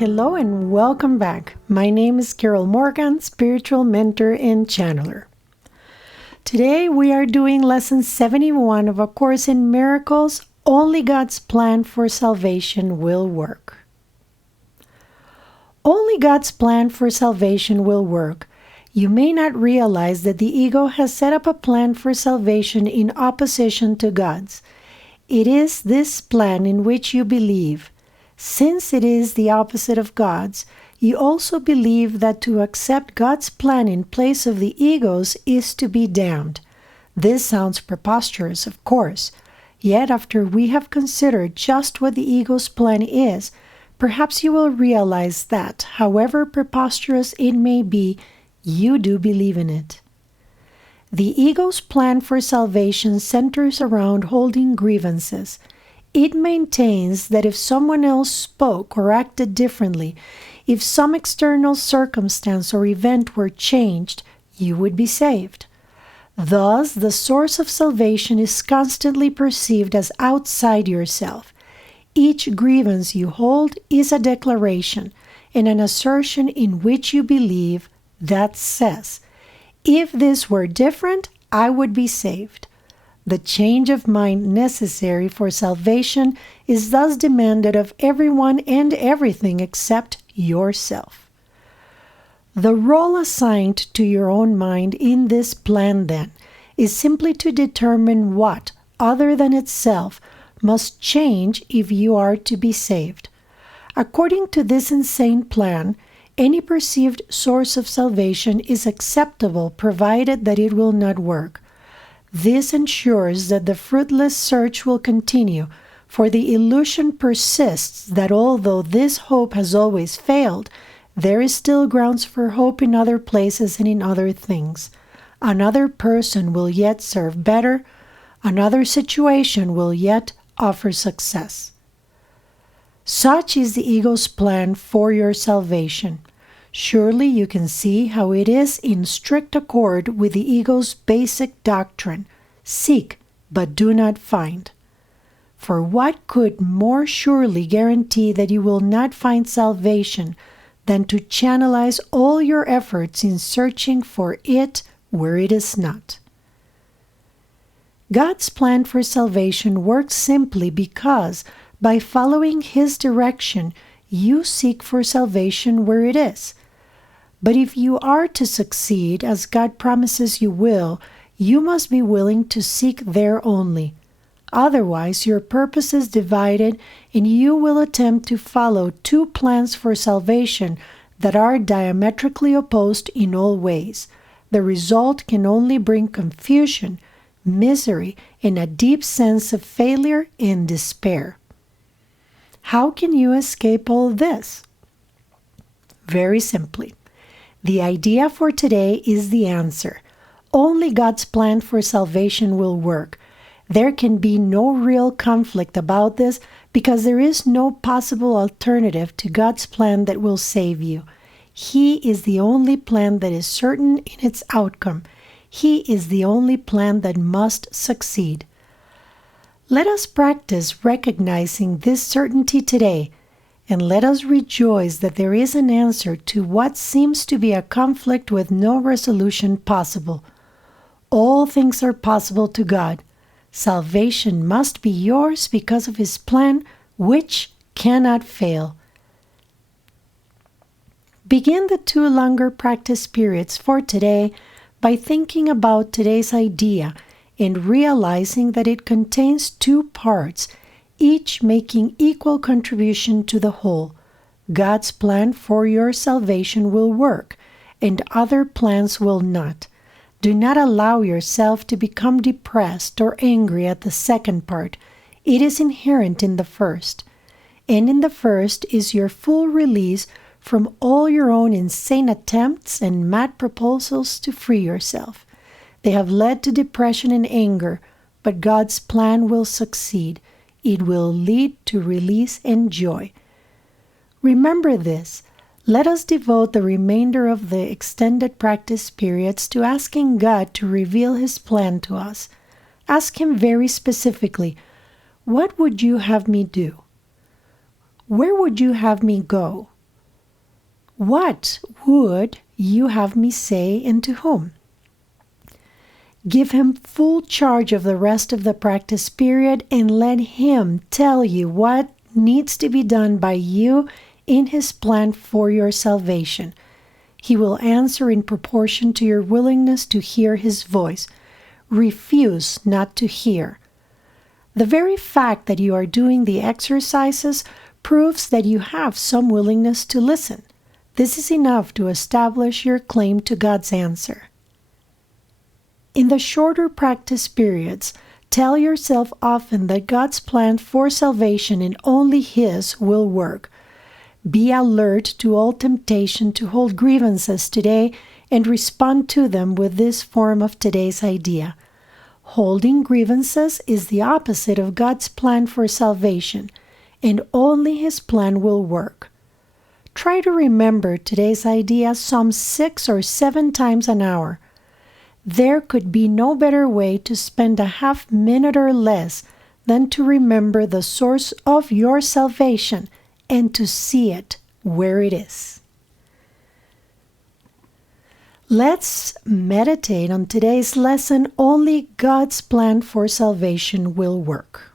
Hello and welcome back. My name is Carol Morgan, spiritual mentor and channeler. Today we are doing lesson 71 of A Course in Miracles, Only God's Plan for Salvation Will Work. Only God's plan for salvation will work. You may not realize that the ego has set up a plan for salvation in opposition to God's. It is this plan in which you believe. Since it is the opposite of God's, you also believe that to accept God's plan in place of the ego's is to be damned. This sounds preposterous, of course. Yet after we have considered just what the ego's plan is, perhaps you will realize that, however preposterous it may be, you do believe in it. The ego's plan for salvation centers around holding grievances. It maintains that if someone else spoke or acted differently, if some external circumstance or event were changed, you would be saved. Thus, the source of salvation is constantly perceived as outside yourself. Each grievance you hold is a declaration and an assertion in which you believe that says, "If this were different, I would be saved." The change of mind necessary for salvation is thus demanded of everyone and everything except yourself. The role assigned to your own mind in this plan, then, is simply to determine what, other than itself, must change if you are to be saved. According to this insane plan, any perceived source of salvation is acceptable provided that it will not work. This ensures that the fruitless search will continue, for the illusion persists that although this hope has always failed, there is still grounds for hope in other places and in other things. Another person will yet serve better, another situation will yet offer success. Such is the ego's plan for your salvation. Surely you can see how it is in strict accord with the ego's basic doctrine: seek, but do not find. For what could more surely guarantee that you will not find salvation than to channelize all your efforts in searching for it where it is not? God's plan for salvation works simply because, by following His direction, you seek for salvation where it is. But if you are to succeed, as God promises you will, you must be willing to seek there only. Otherwise, your purpose is divided, and you will attempt to follow two plans for salvation that are diametrically opposed in all ways. The result can only bring confusion, misery, and a deep sense of failure and despair. How can you escape all this? Very simply. The idea for today is the answer. Only God's plan for salvation will work. There can be no real conflict about this because there is no possible alternative to God's plan that will save you. He is the only plan that is certain in its outcome. He is the only plan that must succeed. Let us practice recognizing this certainty today, and let us rejoice that there is an answer to what seems to be a conflict with no resolution possible. All things are possible to God. Salvation must be yours because of His plan, which cannot fail. Begin the 2 longer practice periods for today by thinking about today's idea and realizing that it contains 2 parts, each making equal contribution to the whole. God's plan for your salvation will work, and other plans will not. Do not allow yourself to become depressed or angry at the second part. It is inherent in the first. And in the first is your full release from all your own insane attempts and mad proposals to free yourself. They have led to depression and anger, but God's plan will succeed. It will lead to release and joy. Remember this. Let us devote the remainder of the extended practice periods to asking God to reveal His plan to us. Ask Him very specifically, what would you have me do? Where would you have me go? What would you have me say, and to whom? Give him full charge of the rest of the practice period and let him tell you what needs to be done by you in his plan for your salvation. He will answer in proportion to your willingness to hear his voice. Refuse not to hear. The very fact that you are doing the exercises proves that you have some willingness to listen. This is enough to establish your claim to God's answer. In the shorter practice periods, tell yourself often that God's plan for salvation and only His will work. Be alert to all temptation to hold grievances today and respond to them with this form of today's idea. Holding grievances is the opposite of God's plan for salvation, and only His plan will work. Try to remember today's idea some 6 or 7 times an hour. There could be no better way to spend a half minute or less than to remember the source of your salvation and to see it where it is. Let's meditate on today's lesson. Only God's plan for salvation will work.